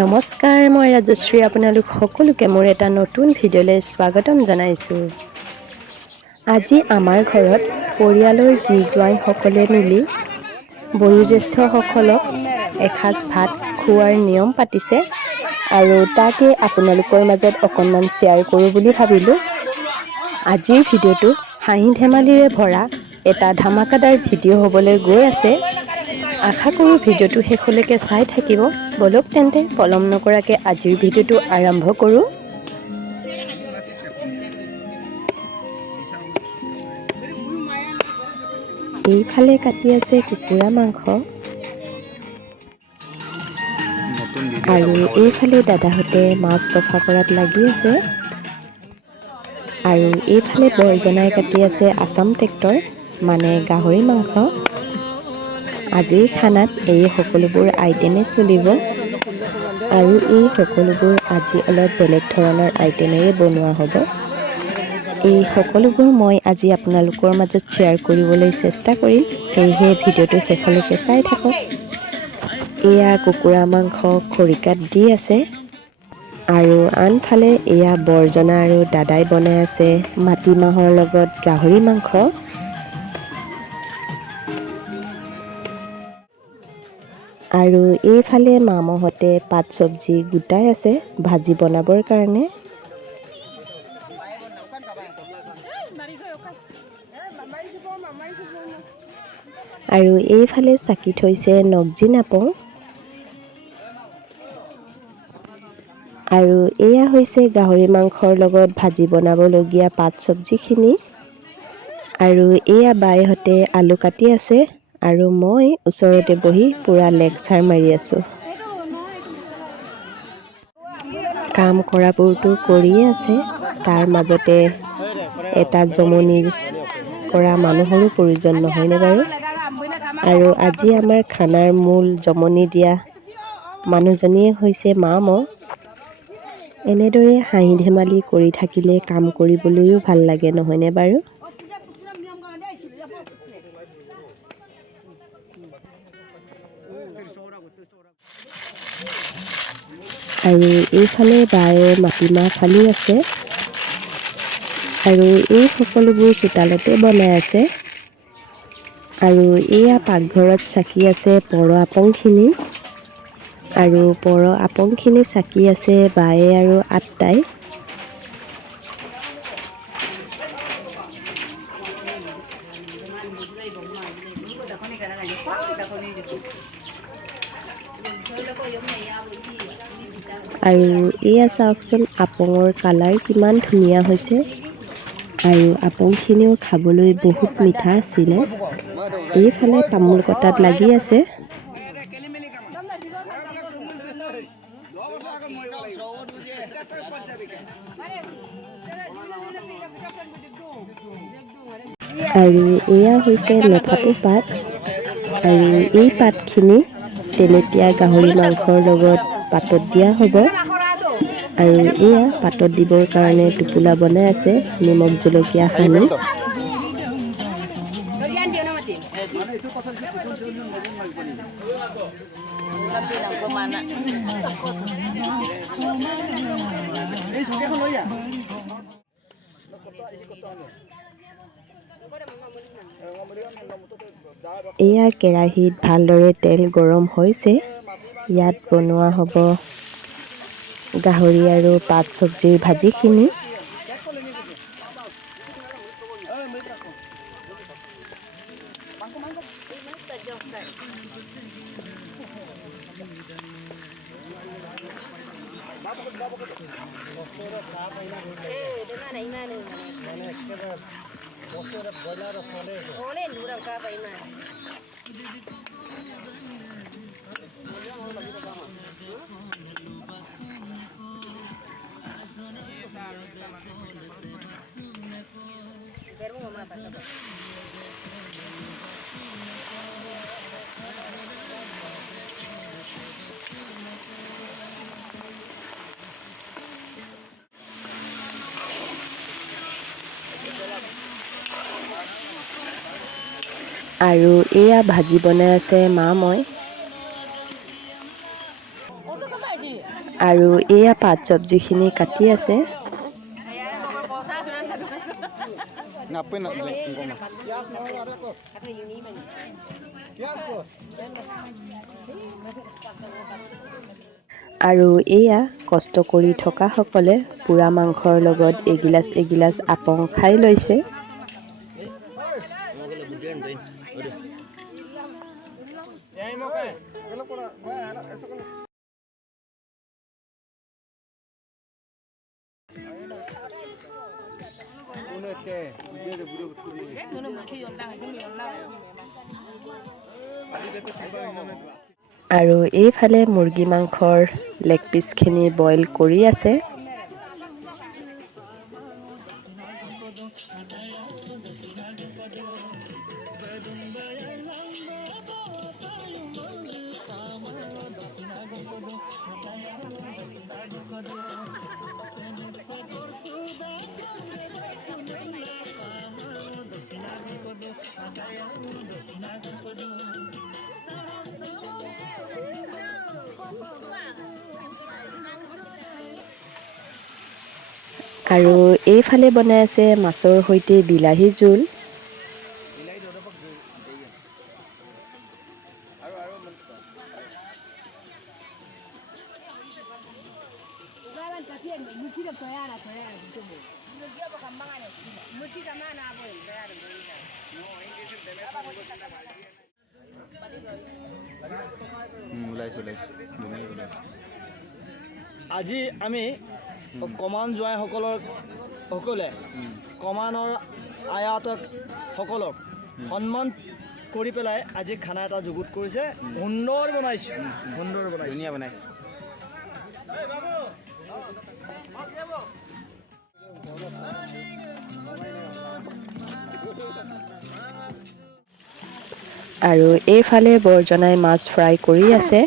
নমস্কাৰ, মই ৰাজশ্ৰী আপোনালোক সকলোকে মোৰ এটা নতুন ভিডিঅ'লৈ স্বাগতম জনাইছোঁ। আজি আমাৰ ঘৰত পৰিয়ালৰ জী জোৱাইসকলে মিলি বয়োজ্যেষ্ঠসকলক এসাঁজ ভাত খোৱাৰ নিয়ম পাতিছে আৰু তাকে আপোনালোকৰ মাজত অকণমান শ্বেয়াৰ কৰোঁ বুলি ভাবিলোঁ। আজিৰ ভিডিঅ'টো হাঁহি ধেমালিৰে ভৰা এটা ধামাকাদাৰ ভিডিঅ' হ'বলৈ গৈ আছে। আশা কৰোঁ ভিডিঅ'টো শেষলৈকে চাই থাকিব। বলক তেন্তে পলম নকৰাকৈ আজিৰ ভিডিঅ'টো আৰম্ভ কৰোঁ। এইফালে কাটি আছে কুকুৰা মাংস আৰু এইফালে দাদাহঁতে মাছ চফা কৰাত লাগি আছে আৰু এইফালে বৰজনাই কাটি আছে আছাম ট্ৰেক্টৰ মানে গাহৰি মাংস। আজিৰ খানাত এই সকলোবোৰ আইটেমেই চলিব আৰু এই সকলোবোৰ আজি অলপ বেলেগ ধৰণৰ আইটেমেৰে বনোৱা হ'ব। এই সকলোবোৰ মই আজি আপোনালোকৰ মাজত শ্বেয়াৰ কৰিবলৈ চেষ্টা কৰিম, সেয়েহে ভিডিঅ'টো শেষলৈকে চাই থাকক। এয়া কুকুৰা মাংস খৰিকাত দি আছে আৰু আনফালে এয়া বৰজনা আৰু দাদাই বনাই আছে মাটিমাহৰ লগত গাহৰি মাংস। আৰু এইফালে মামহঁতে পাত চব্জি গোটাই আছে ভাজি বনাবৰ কাৰণে। আৰু এইফালে চাকি থৈছে নগজি নাপং। আৰু এয়া হৈছে গাহৰি মাংসৰ লগত ভাজি বনাবলগীয়া পাত চব্জিখিনি। আৰু এয়া বাইহঁতে আলু কাটি আছে আৰু মই ওচৰতে বহি পূৰা লেকচাৰ মাৰি আছোঁ। কাম কৰাবোৰতো কৰিয়ে আছে, তাৰ মাজতে এটা জমনি কৰা মানুহৰো প্ৰয়োজন নহয়নে বাৰু। আৰু আজি আমাৰ খানাৰ মূল জমনি দিয়া মানুহজনীয়ে হৈছে মাম। এনেদৰে হাঁহি ধেমালি কৰি থাকিলে কাম কৰিবলৈও ভাল লাগে নহয়নে বাৰু। আৰু এইফালে বায়ে মাটিমাহ ফালি আছে আৰু এই সকলোবোৰ চোতালতে বনাই আছে। আৰু এয়া পাকঘৰত চাকি আছে পৰ আপংখিনি আৰু পৰ আপংখিনি চাকি আছে বায়ে আৰু আত্তাই। আৰু এয়া চাওকচোন আপঙৰ কালাৰ কিমান ধুনীয়া হৈছে আৰু আপংখিনিও খাবলৈ বহুত মিঠা আছিলে। এইফালে তামোল কটাত লাগি আছে। আৰু এয়া হৈছে নেফাপু পাত আৰু এই পাতখিনি তেলেতীয়া গাহৰি মাংসৰ লগত পাতত দিয়া হ'ব। আৰু এয়া পাতত দিবৰ কাৰণে টোপোলা বনাই আছে নিমখ জলকীয়া সানি। এয়া কেৰাহীত ভালদৰে তেল গৰম হৈছে। ইয়াত বনোৱা হ'ব গাহৰি আৰু পাত চব্জিৰ ভাজিখিনি। আৰু এয়া ভাজি বনাই আছে মা মই। আৰু এয়া পাত চব্জিখিনি কাটি আছে। আৰু এয়া কষ্ট কৰি থকাসকলে পোৰা মাংসৰ লগত এগিলাচ আপং খাই লৈছে। আৰু এইফালে মুৰ্গী মাংসৰ লেগ পিচখিনি বইল কৰি আছে। আৰু এইফালে বনাই আছে মাছৰ সৈতে বিলাহী জোল। আজি আমি কমান সকলে কমানৰ আয়াতসকলক সন্মান কৰি পেলাই আজি খানা এটা যুগুত কৰিছে। সুন্দৰ বনাইছো, ধুনীয়া বনাইছে। আৰু এইফালে বৰজনাই মাছ ফ্ৰাই কৰি আছে।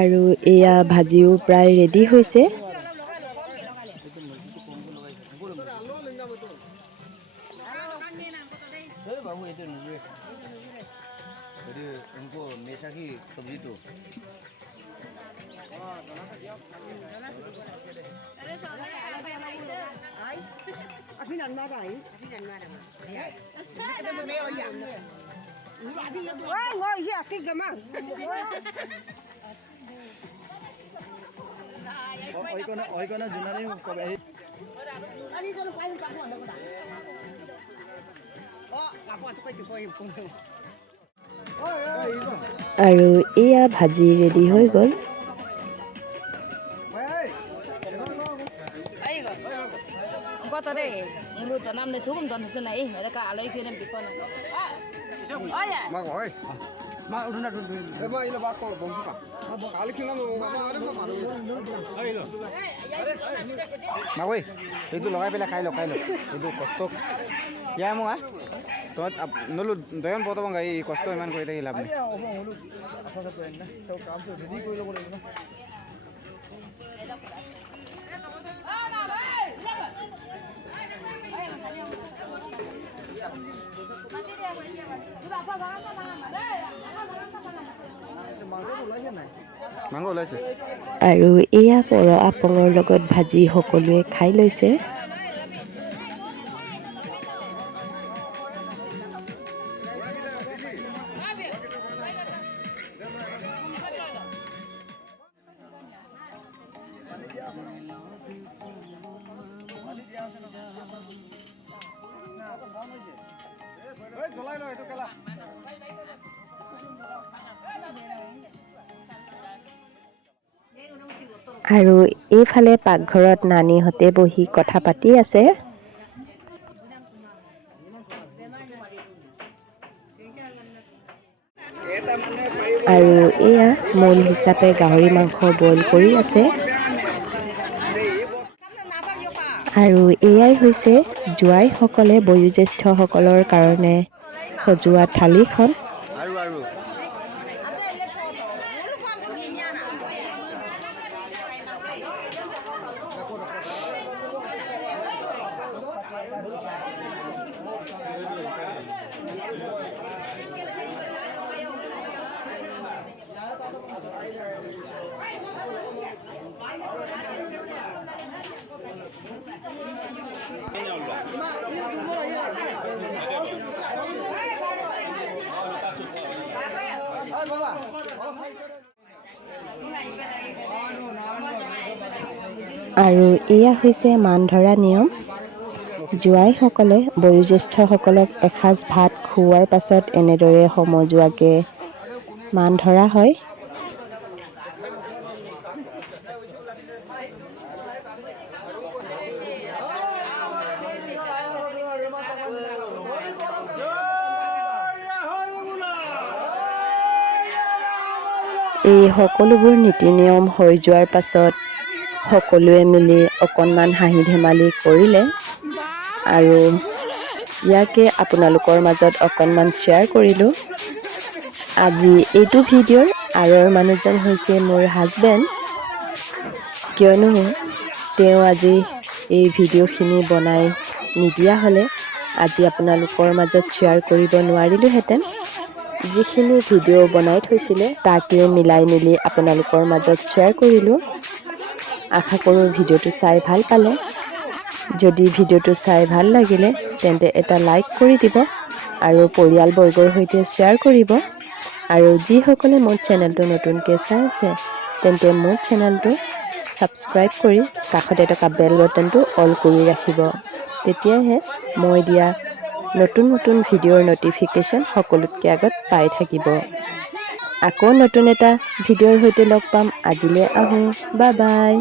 আৰু এয়া ভাজিও প্ৰায় ৰেডি হৈছে। আৰু এয়া ভাজি ৰেডি হৈ গ'ল। এইটো লগাই পেলাই খাই ল এইটো কষ্ট ইয়া মই তই নলো দয়ন বৰ্তমান গাই কষ্ট ইমান কৰি থাকি লাভ নাই। মাংস ওলাইছে আৰু এয়া পৰ আপঙৰ লগত ভাজি সকলোৱে খাই লৈছে। আৰু এইফালে পাকঘৰত নানীহঁতে বহি কথা পাতি আছে। আৰু এয়া মূল হিচাপে গাহৰি মাংস বইল কৰি আছে। আৰু এয়াই হৈছে জোৱাইসকলে বয়োজ্যেষ্ঠসকলৰ কাৰণে সজোৱা থালিখন। আৰু আৰু এয়া হৈছে মান ধৰা নিয়ম। জোৱাইসকলে বয়োজ্যেষ্ঠসকলক এসাঁজ ভাত খুওৱাৰ পাছত এনেদৰে সমজুৱাকৈ মান ধৰা হয়। এই সকলোবোৰ নীতি নিয়ম হৈ যোৱাৰ পাছত সকলোৱে মিলি অকণমান হাঁহি ধেমালি কৰিলে আৰু ইয়াকে আপোনালোকৰ মাজত অকণমান শ্বেয়াৰ কৰিলোঁ। আজি এইটো ভিডিঅ'ৰ আঁৰৰ মানুহজন হৈছে মোৰ হাজবেণ্ড, কিয়নো তেওঁ আজি এই ভিডিঅ'খিনি বনাই নিদিয়া হ'লে আজি আপোনালোকৰ মাজত শ্বেয়াৰ কৰিব নোৱাৰিলোঁহেঁতেন। যিখিনি ভিডিঅ' বনাই থৈছিলে তাকে মিলাই মেলি আপোনালোকৰ মাজত শ্বেয়াৰ কৰিলোঁ। আশা কৰোঁ ভিডিঅ'টো চাই ভাল পালে। যদি ভিডিঅ'টো চাই ভাল লাগিলে তেন্তে এটা লাইক কৰি দিব আৰু পৰিয়ালবৰ্গৰ সৈতে শ্বেয়াৰ কৰিব। আৰু যিসকলে মোৰ চেনেলটো নতুনকৈ চাই আছে তেন্তে মোৰ চেনেলটো ছাবস্ক্ৰাইব কৰি কাষতে থকা বেল বটনটো অল কৰি ৰাখিব। তেতিয়াহে মই দিয়া নতুন নতুন ভিডিঅ'ৰ ন'টিফিকেশ্যন সকলোতকৈ আগত পাই থাকিব। আকৌ নতুন এটা ভিডিঅ'ৰ সৈতে লগ পাম। আজিলৈ আহোঁ, বাই বাই।